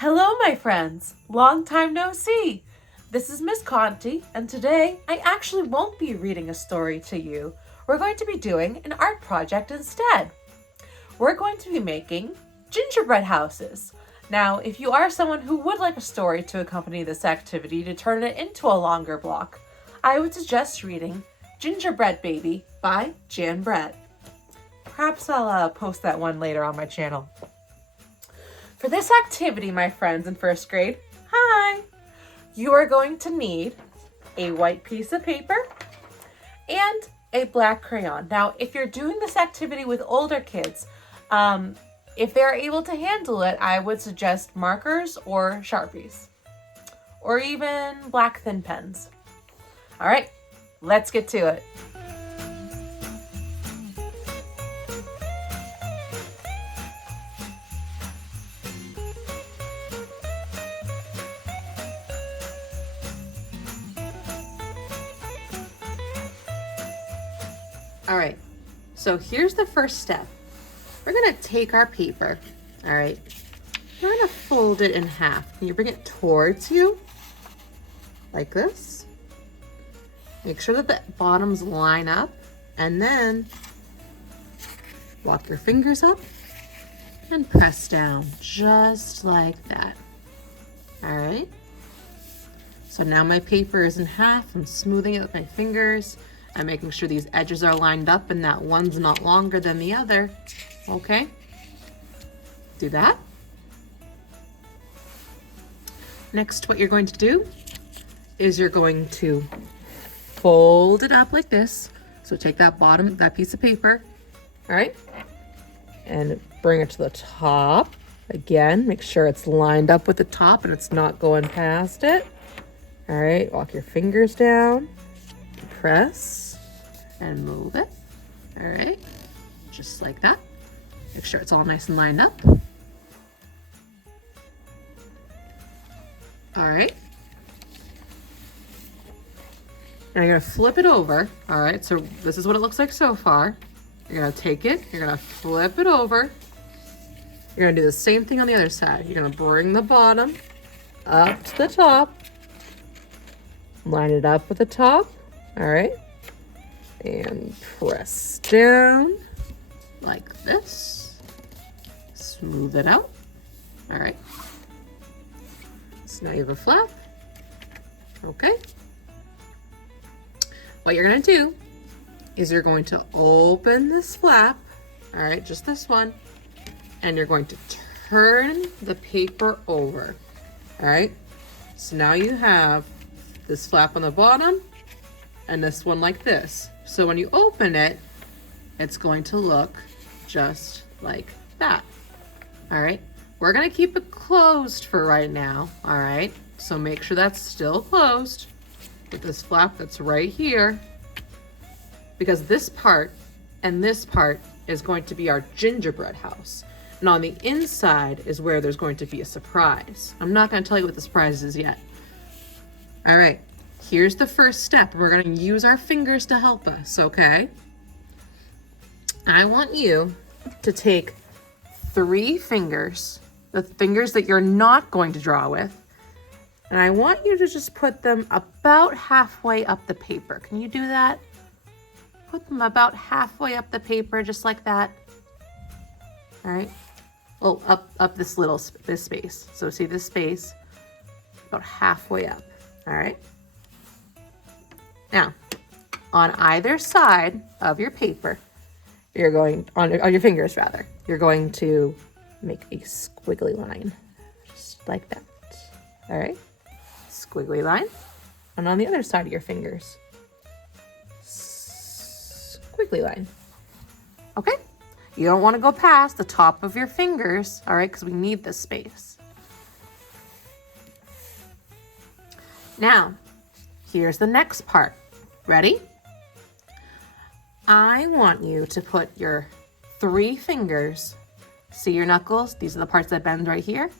Hello, my friends. Long time no see. This is Miss Conti, and today I actually won't be reading a story to you. We're going to be doing an art project instead. We're going to be making gingerbread houses. Now, if you are someone who would like a story to accompany this activity to turn it into a longer block, I would suggest reading Gingerbread Baby by Jan Brett. Perhaps I'll post that one later on my channel. For this activity, my friends in first grade, hi! You are going to need a white piece of paper and a black crayon. Now, if you're doing this activity with older kids, if they're able to handle it, I would suggest markers or Sharpies, or even black thin pens. All right, let's get to it. All right, so here's the first step. We're gonna take our paper, all right? We're gonna fold it in half. Can you bring it towards you? Like this. Make sure that the bottoms line up, and then walk your fingers up and press down, just like that. All right? So now my paper is in half. I'm smoothing it with my fingers. I'm making sure these edges are lined up and that one's not longer than the other. Okay? Do that. Next, what you're going to do is you're going to fold it up like this. So take that bottom, that piece of paper, all right? And bring it to the top. Again, make sure it's lined up with the top and it's not going past it. All right, walk your fingers down, press, and move it. All right, just like that. Make sure it's all nice and lined up. All right. Now you're gonna flip it over. All right, so this is what it looks like so far. You're gonna take it, you're gonna flip it over. You're gonna do the same thing on the other side. You're gonna bring the bottom up to the top. Line it up with the top. All right. And press down like this. Smooth it out. All right. So now you have a flap. Okay. What you're going to do is you're going to open this flap. All right, just this one. And you're going to turn the paper over. All right. So now you have this flap on the bottom and this one like this. So when you open it, it's going to look just like that. All right, we're gonna keep it closed for right now. All right, so make sure that's still closed with this flap that's right here, because this part and this part is going to be our gingerbread house. And on the inside is where there's going to be a surprise. I'm not gonna tell you what the surprise is yet. All right. Here's the first step. We're going to use our fingers to help us, okay? I want you to take 3 fingers, the fingers that you're not going to draw with, and I want you to just put them about halfway up the paper. Can you do that? Put them about halfway up the paper, just like that. All right? Oh, up this space. So see this space? About halfway up, all right? Now, on either side of your paper, you're going, on your fingers rather, you're going to make a squiggly line, just like that. All right, squiggly line. And on the other side of your fingers, squiggly line. Okay, you don't want to go past the top of your fingers, all right, because we need this space. Now, here's the next part. Ready? I want you to put your 3 fingers, see your knuckles? These are the parts that bend right here.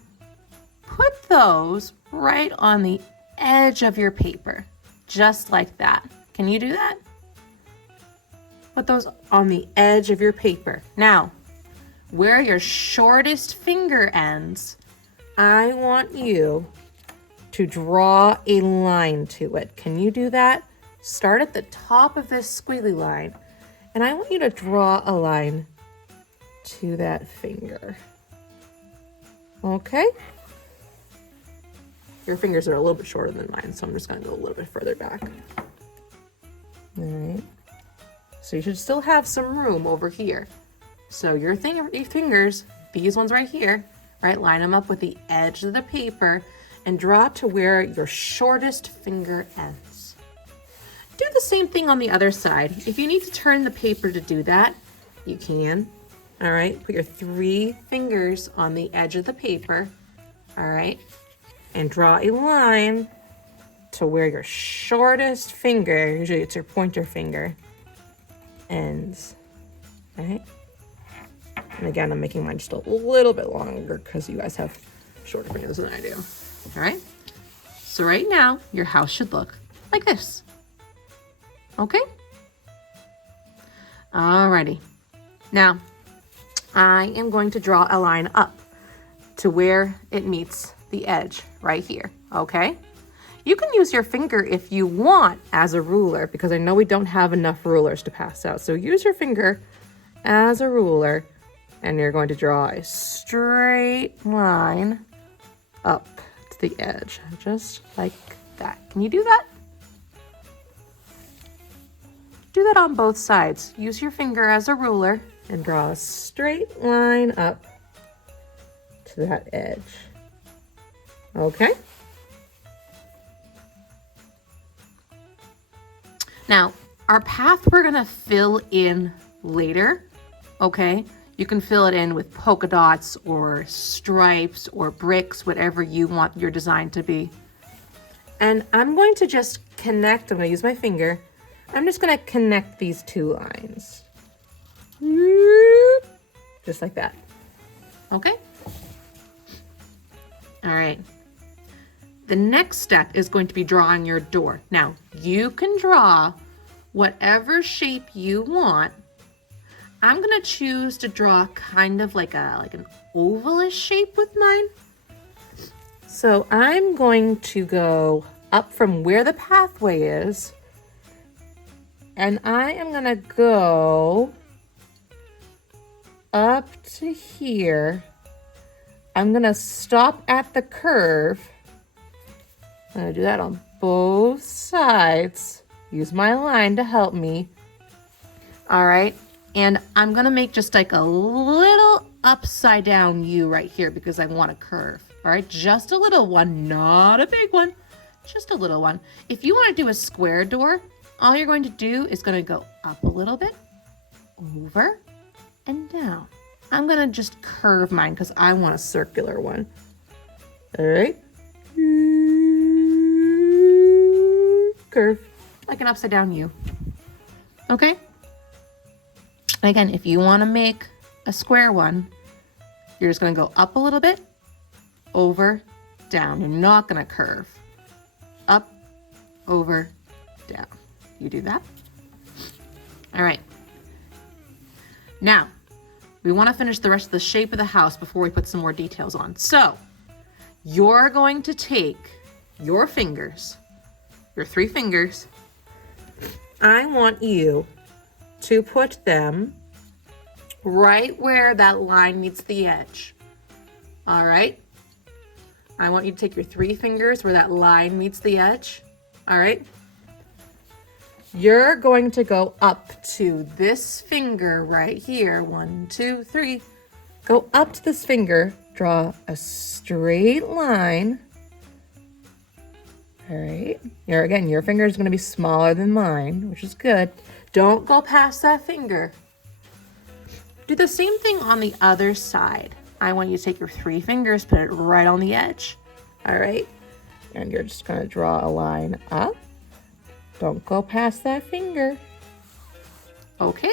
Put those right on the edge of your paper, just like that. Can you do that? Put those on the edge of your paper. Now, where your shortest finger ends, I want you to draw a line to it. Can you do that? Start at the top of this squiggly line, and I want you to draw a line to that finger. Okay? Your fingers are a little bit shorter than mine, so I'm just gonna go a little bit further back. All right. So you should still have some room over here. So your fingers, these ones right here, right, line them up with the edge of the paper and draw to where your shortest finger ends. Do the same thing on the other side. If you need to turn the paper to do that, you can. All right, put your 3 fingers on the edge of the paper, all right, and draw a line to where your shortest finger, usually it's your pointer finger, ends, all right? And again, I'm making mine just a little bit longer because you guys have shorter fingers than I do, all right? So right now, your house should look like this, okay? Alrighty, now, I am going to draw a line up to where it meets the edge right here, okay? You can use your finger if you want as a ruler because I know we don't have enough rulers to pass out. So use your finger as a ruler and you're going to draw a straight line up to the edge, just like that. Can you do that? Do that on both sides. Use your finger as a ruler and draw a straight line up to that edge. Okay? Now, our path we're gonna fill in later, okay? You can fill it in with polka dots or stripes or bricks, whatever you want your design to be. And I'm going to just connect, I'm gonna use my finger. I'm just gonna connect these 2 lines. Just like that. Okay? All right. The next step is going to be drawing your door. Now, you can draw whatever shape you want. I'm gonna choose to draw kind of like an ovalish shape with mine. So I'm going to go up from where the pathway is, and I am gonna go up to here. I'm gonna stop at the curve. I'm gonna do that on both sides. Use my line to help me. All right, and I'm gonna make just like a little upside down U right here because I want a curve. All right, just a little one, not a big one, just a little one. If you wanna do a square door, all you're going to do is gonna go up a little bit, over, and down. I'm gonna just curve mine because I want a circular one. All right. Curve, like an upside down U. Okay? Again, if you wanna make a square one, you're just gonna go up a little bit, over, down. You're not gonna curve. Up, over, down. You do that? All right. Now, we want to finish the rest of the shape of the house before we put some more details on. So, you're going to take your fingers, your 3 fingers. I want you to put them right where that line meets the edge. All right? I want you to take your 3 fingers where that line meets the edge. All right? You're going to go up to this finger right here. 1, 2, 3. Go up to this finger, draw a straight line. All right. Here again, your finger is going to be smaller than mine, which is good. Don't go past that finger. Do the same thing on the other side. I want you to take your 3 fingers, put it right on the edge. All right. And you're just going to draw a line up. Don't go past that finger. Okay.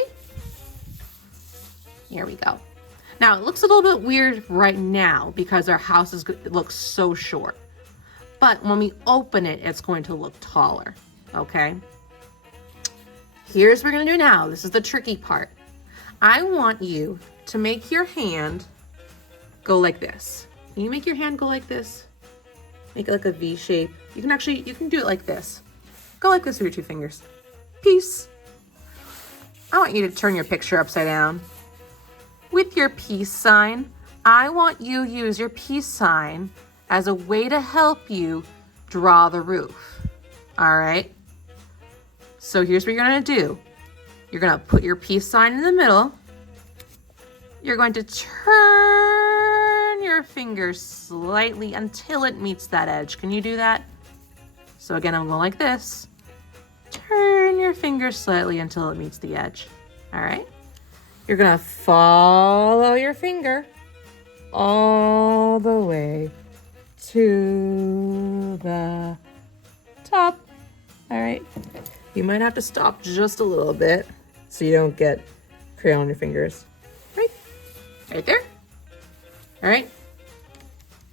Here we go. Now, it looks a little bit weird right now because our house it looks so short. But when we open it, it's going to look taller, okay? Here's what we're gonna do now. This is the tricky part. I want you to make your hand go like this. Can you make your hand go like this? Make it like a V shape. You can do it like this. Go like this with your 2 fingers. Peace. I want you to turn your picture upside down. With your peace sign, I want you to use your peace sign as a way to help you draw the roof. All right? So here's what you're gonna do. You're gonna put your peace sign in the middle. You're going to turn your fingers slightly until it meets that edge. Can you do that? So again, I'm going like this. Turn your fingers slightly until it meets the edge. All right? You're gonna follow your finger all the way to the top. All right? You might have to stop just a little bit so you don't get crayon on your fingers. Right there. All right.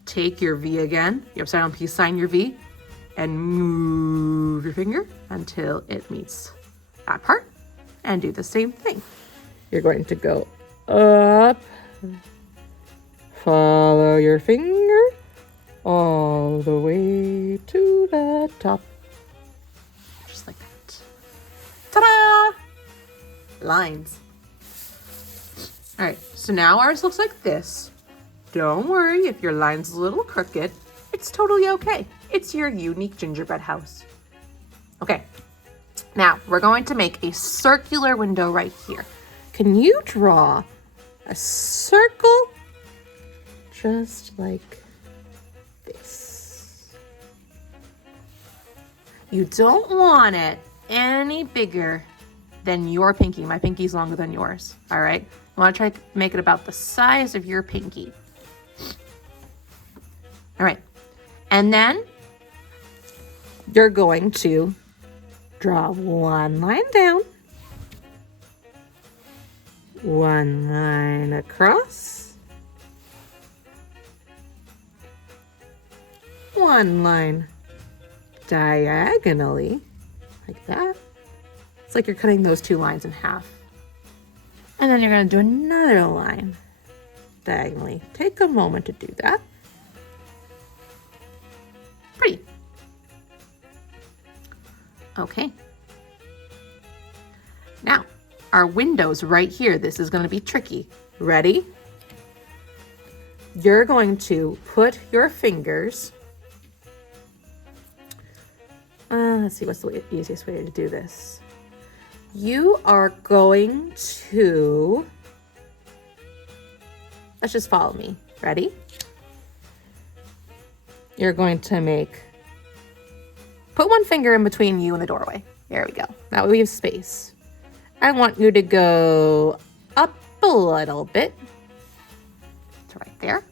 Take your V again, your upside down peace sign, your V, and move your finger until it meets that part, and do the same thing. You're going to go up, follow your finger all the way to the top. Just like that. Ta-da! Lines. All right, so now ours looks like this. Don't worry if your line's a little crooked. It's totally okay. It's your unique gingerbread house. Okay, now we're going to make a circular window right here. Can you draw a circle just like this? You don't want it any bigger than your pinky. My pinky's longer than yours, all right? I want to try to make it about the size of your pinky. All right. And then you're going to draw 1 line down, 1 line across, 1 line diagonally, like that. It's like you're cutting those 2 lines in half. And then you're going to do another line diagonally. Take a moment to do that. Pretty. Okay. Now, our window's right here. This is going to be tricky. Ready? You're going to put your fingers. Let's see, what's the easiest way to do this? You are going to, let's just follow me. Ready? You're going to put 1 finger in between you and the doorway. There we go. That way we have space. I want you to go up a little bit. It's right there.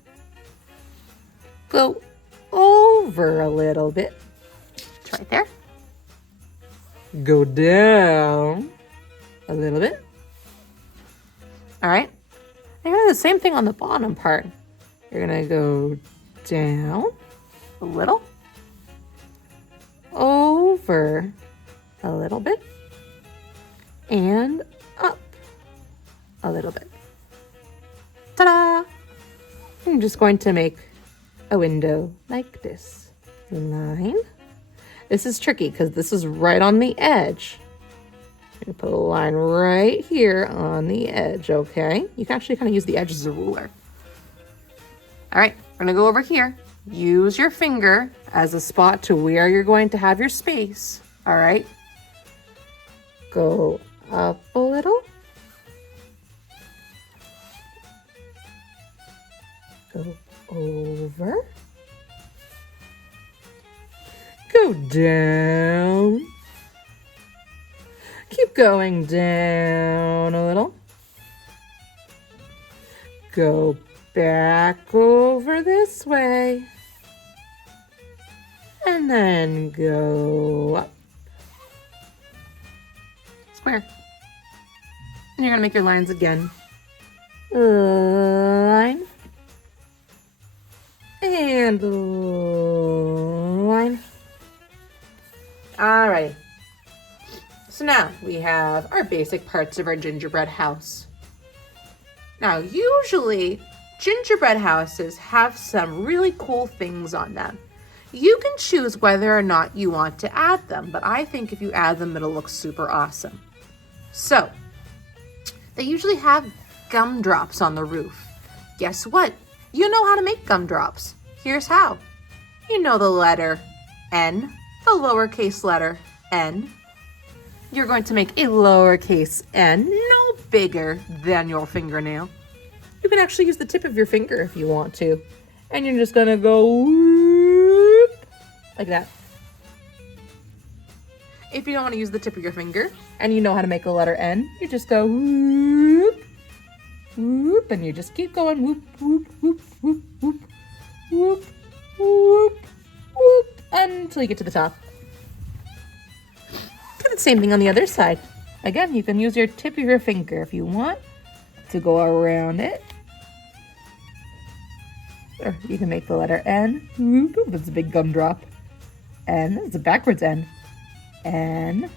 Go over a little bit. It's right there. Go down a little bit. All right. I'm gonna do the same thing on the bottom part. You're gonna go down a little, over a little bit, and up a little bit. Ta-da! I'm just going to make a window like this. Line. This is tricky because this is right on the edge. I'm gonna put a line right here on the edge, okay? You can actually kind of use the edge as a ruler. All right, we're gonna go over here. Use your finger as a spot to where you're going to have your space, all right? Go up a little. Go over. Go down. Keep going down a little. Go back over this way. And then go up. Square. And you're gonna make your lines again. Line. And line. All right. So now we have our basic parts of our gingerbread house. Now, usually gingerbread houses have some really cool things on them. You can choose whether or not you want to add them, but I think if you add them, it'll look super awesome. So, they usually have gumdrops on the roof. Guess what? You know how to make gumdrops. Here's how. You know the letter N, the lowercase letter N. You're going to make a lowercase n, no bigger than your fingernail. You can actually use the tip of your finger if you want to. And you're just gonna go whoop, like that. If you don't want to use the tip of your finger and you know how to make a letter N, you just go whoop, whoop, and you just keep going whoop, whoop, whoop, whoop, whoop, whoop, whoop, whoop, until you get to the top. Do the same thing on the other side. Again, you can use your tip of your finger if you want to go around it. Or you can make the letter N. Whoop, whoop, that's a big gumdrop. N, it's a backwards N. N,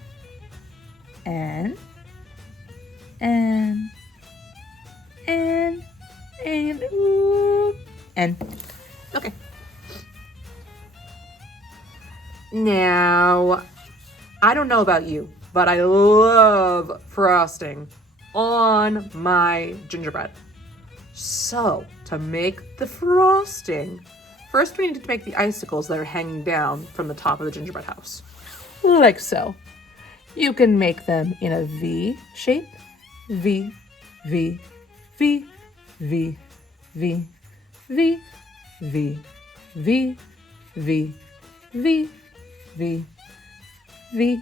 N, N, N, and whoop, N. Okay. Now, I don't know about you, but I love frosting on my gingerbread. So, to make the frosting, first we need to make the icicles that are hanging down from the top of the gingerbread house. Like so. You can make them in a V shape. V, V, V, V, V, V, V, V, V, V, V, V,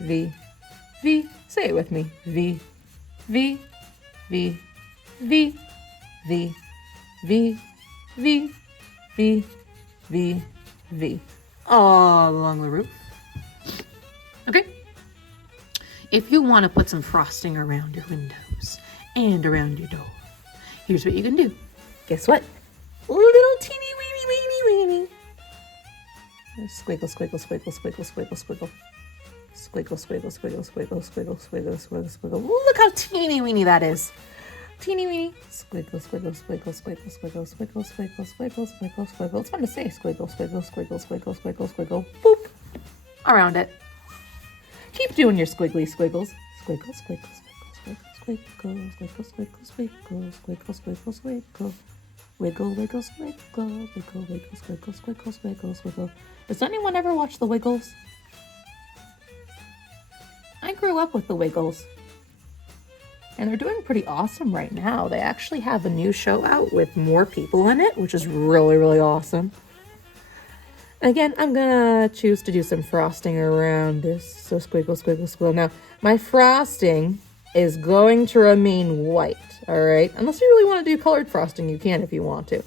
V, V. Say it with me. V, V, V, V, V, V, V, V, V, V. All along the roof. Okay. If you want to put some frosting around your windows and around your door, here's what you can do. Guess what? Little teeny weeny weeny weeny. Squiggle, squiggle, squiggle, squiggle, squiggle, squiggle. Squiggle, squiggle, squiggle, squiggle, squiggle, squiggle, squiggle, squiggle. Look how teeny weeny that is. Teeny weeny. Squiggle, squiggle, squiggle, squiggle, squiggle, squiggle, squiggle, squiggle, squiggle, squiggle. It's fun to say. Squiggle, squiggle, squiggle, squiggle, squiggle, squiggle. Boop. Around it. Keep doing your squiggly squiggles. Squiggle, squiggle, squiggle, squiggle, squiggle, squiggle, squiggle, squiggle, squiggle, squiggle. Wiggle, wiggle, squiggle, wiggle, wiggle, squiggle, squiggle, squiggle, squiggle. Does anyone ever watch the Wiggles? I grew up with the Wiggles. And they're doing pretty awesome right now. They actually have a new show out with more people in it, which is really, really awesome. Again, I'm gonna choose to do some frosting around this. So squiggle, squiggle, squiggle. Now, my frosting is going to remain white, all right? Unless you really want to do colored frosting, you can if you want to.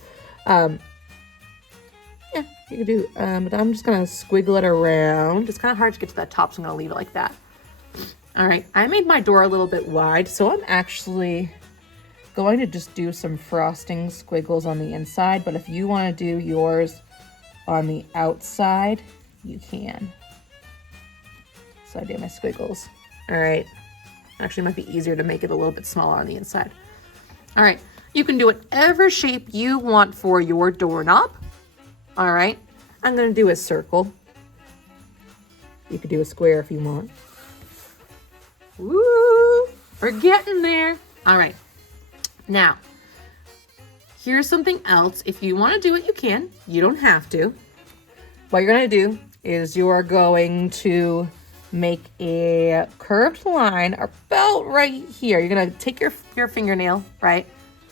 Yeah, you can do, but I'm just gonna squiggle it around. It's kind of hard to get to that top, so I'm gonna leave it like that. All right, I made my door a little bit wide, so I'm actually going to just do some frosting squiggles on the inside, but if you want to do yours on the outside, you can. So I do my squiggles. All right. Actually, it might be easier to make it a little bit smaller on the inside. All right. You can do whatever shape you want for your doorknob. All right. I'm going to do a circle. You could do a square if you want. Woo! We're getting there. All right. Now, here's something else. If you want to do it, you can. You don't have to. What you're going to do is you are going to make a curved line about right here. You're going to take your fingernail, right?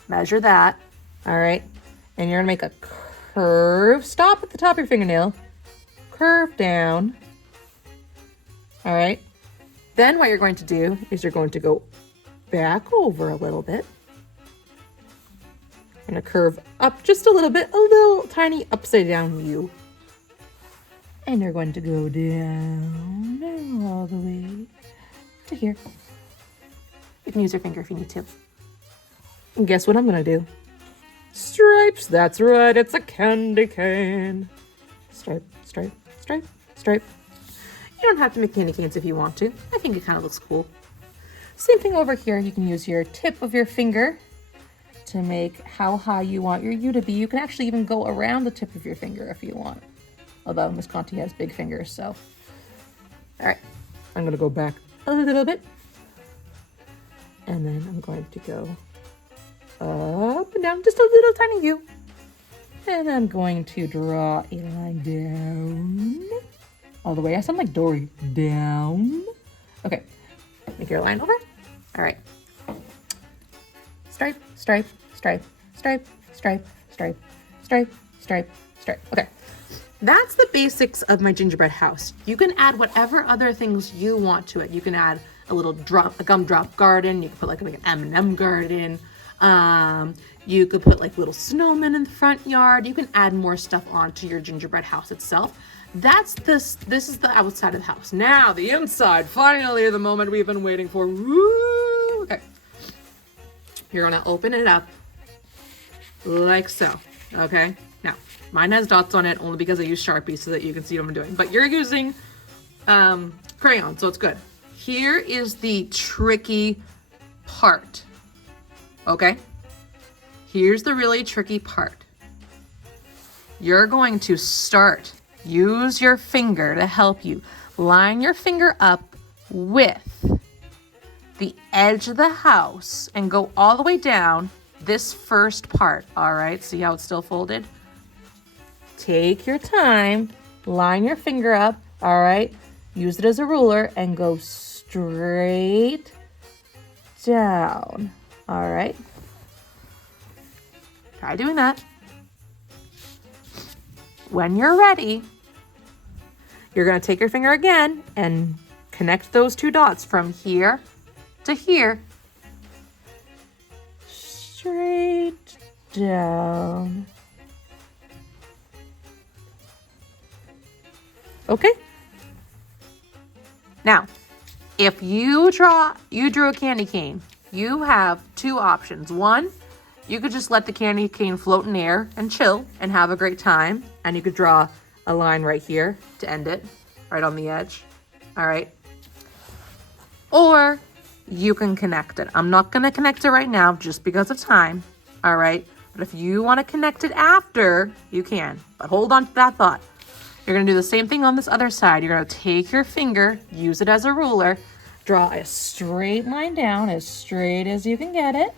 Measure that. All right. And you're going to make a curve. Stop at the top of your fingernail. Curve down. All right. Then what you're going to do is you're going to go back over a little bit. I'm going to curve up just a little bit, a little tiny upside down U. And you're going to go down all the way to here. You can use your finger if you need to. And guess what I'm going to do? Stripes. That's right. It's a candy cane. Stripe, stripe, stripe, stripe. You don't have to make candy canes if you want to. I think it kind of looks cool. Same thing over here. You can use your tip of your finger to make how high you want your U to be. You can actually even go around the tip of your finger if you want. Although Miss Conti has big fingers, so. All right, I'm gonna go back a little bit. And then I'm going to go up and down, just a little tiny U. And I'm going to draw a line down. All the way, I sound like Dory. Down. Okay, make your line over. All right. Stripe, stripe, stripe, stripe, stripe, stripe, stripe, stripe, stripe. Okay. That's the basics of my gingerbread house. You can add whatever other things you want to it. You can add a little gumdrop garden. You can put like an M&M garden. You could put like little snowmen in the front yard. You can add more stuff onto your gingerbread house itself. This is the outside of the house. Now the inside, finally the moment we've been waiting for. Woo! Okay. You're gonna open it up like so, okay? Now, mine has dots on it only because I use Sharpie so that you can see what I'm doing. But you're using crayon, so it's good. Here is the tricky part, okay? Here's the really tricky part. You're going to use your finger to help you. Line your finger up with the edge of the house and go all the way down this first part, all right? See how it's still folded? Take your time, line your finger up, all right? Use it as a ruler and go straight down, all right? Try doing that. When you're ready, you're gonna take your finger again and connect those two dots from here to here. Straight down. Okay. Now, if you drew a candy cane, you have two options. One, you could just let the candy cane float in air and chill and have a great time. And you could draw a line right here to end it, right on the edge. All right. Or you can connect it. I'm not going to connect it right now just because of time. All right. But if you want to connect it after, you can. But hold on to that thought. You're going to do the same thing on this other side. You're going to take your finger, use it as a ruler, draw a straight line down as straight as you can get it.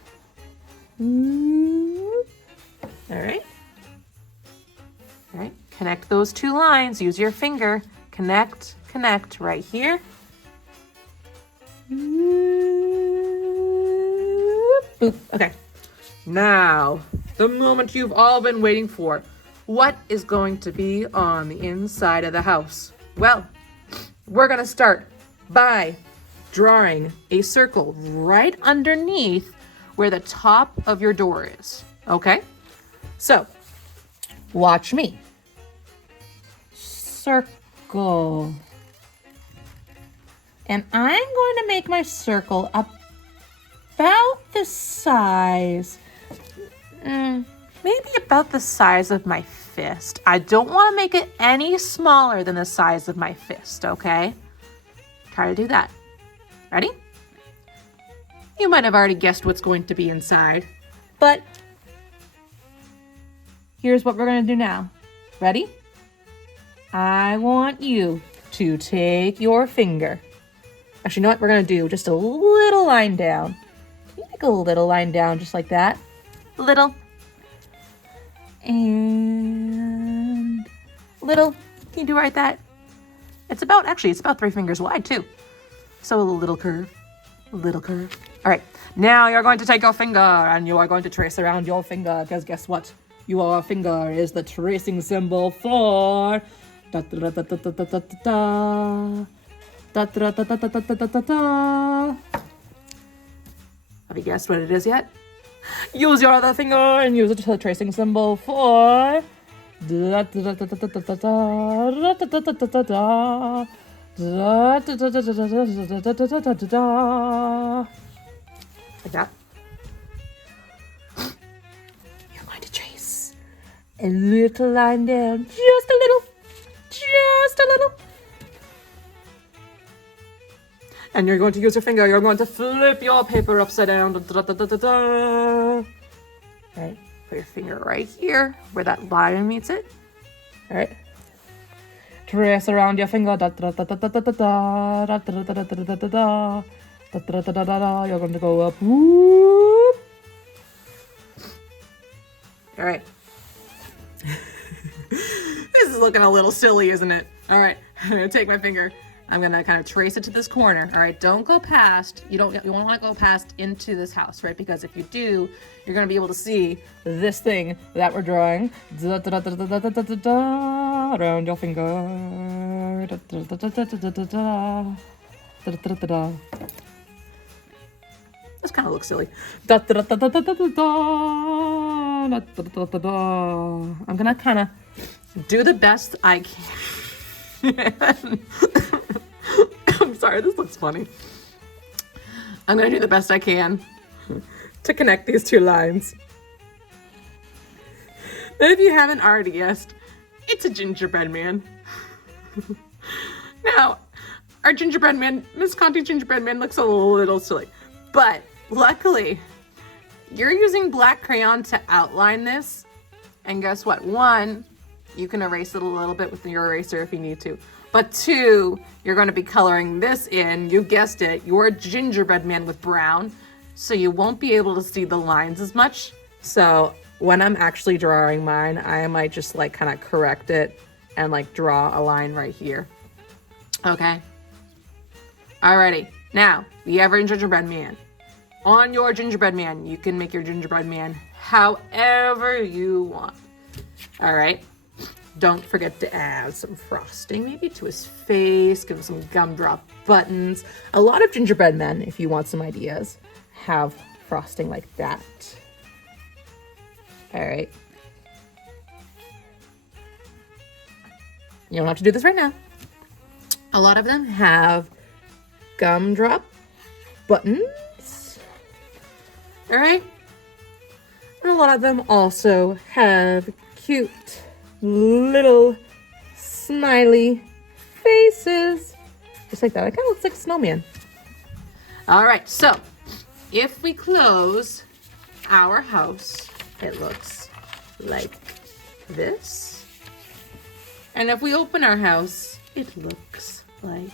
All right. All right. Connect those two lines. Use your finger. Connect, connect right here. Boop. Okay. Now, the moment you've all been waiting for. What is going to be on the inside of the house? Well, we're going to start by drawing a circle right underneath where the top of your door is. Okay? So, watch me. Circle. And I'm going to make my circle about the size, maybe about the size of my fist. I don't want to make it any smaller than the size of my fist, okay? Try to do that. Ready? You might have already guessed what's going to be inside, but here's what we're going to do now. Ready? I want you to take your finger. Actually, you know what we're going to do? Just a little line down. You make a little line down just like that. Little. And little. Can you do right that? It's about 3 fingers wide too. So a little curve, little curve. All right, now you're going to take your finger and you are going to trace around your finger because guess what? Your finger is the tracing symbol for da da da da da da da da da da da da da da da da. Have you guessed what it is yet? Use your other finger and use it as a tracing symbol for da da da da da da da da da da da da da. Like that. You're going to trace a little line down, just a little. And you're going to use your finger. You're going to flip your paper upside down. All right, put your finger right here where that line meets it. All right. Trace around your finger. Da, da, da, da, da, da, da, da, da, da, da, da, da, da, da. Da, da, da, da, da, da. You're going to go up. Whoop. All right. This is looking a little silly, isn't it? All right, I'm gonna take my finger. I'm gonna kind of trace it to this corner. All right, don't go past. You won't want to go past into this house, right? Because if you do, you're gonna be able to see this thing that we're drawing. Da, da, da, da, da, da, da, da, da, around your finger. Da, da, da, da, da, da, da, da, da, da, da, da. This kind of looks silly. Da, da, da, da, da, da, da, da, da, da, da, da. I'm gonna kind of do the best I can. I'm sorry, this looks funny. I'm gonna do the best I can to connect these two lines. And if you haven't already guessed, it's a gingerbread man. Now, our gingerbread man, Miss Conti gingerbread man, looks a little silly, but luckily, you're using black crayon to outline this, and guess what? One, you can erase it a little bit with your eraser if you need to. But two, you're going to be coloring this in. You guessed it. You're a gingerbread man with brown, so you won't be able to see the lines as much. So when I'm actually drawing mine, I might just like kind of correct it and like draw a line right here. Okay. Alrighty. Now, we have our gingerbread man. On your gingerbread man, you can make your gingerbread man however you want. All right. Don't forget to add some frosting, maybe to his face, give him some gumdrop buttons. A lot of gingerbread men, if you want some ideas, have frosting like that. All right. You don't have to do this right now. A lot of them have gumdrop buttons. All right. And a lot of them also have cute little smiley faces. Just like that. It kind of looks like a snowman. All right. So if we close our house, it looks like this. And if we open our house, it looks like,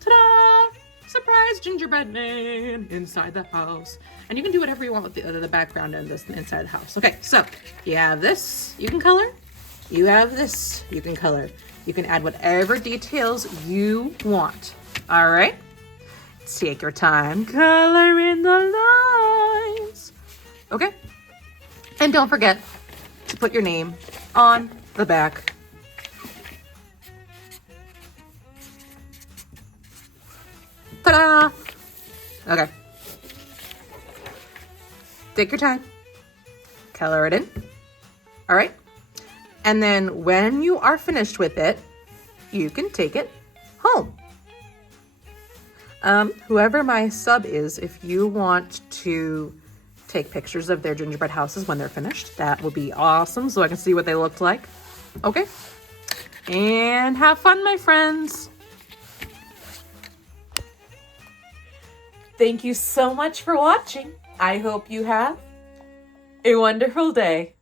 ta-da! Surprise gingerbread man inside the house. And you can do whatever you want with the background and this inside the house. Okay, so you have this, you can color. You have this, you can color. You can add whatever details you want. All right? Take your time, color in the lines. Okay? And don't forget to put your name on the back. Ta-da! Okay. Take your time. Color it in. All right? And then when you are finished with it, you can take it home. Whoever my sub is, if you want to take pictures of their gingerbread houses when they're finished, that would be awesome so I can see what they looked like. Okay? And have fun, my friends. Thank you so much for watching. I hope you have a wonderful day.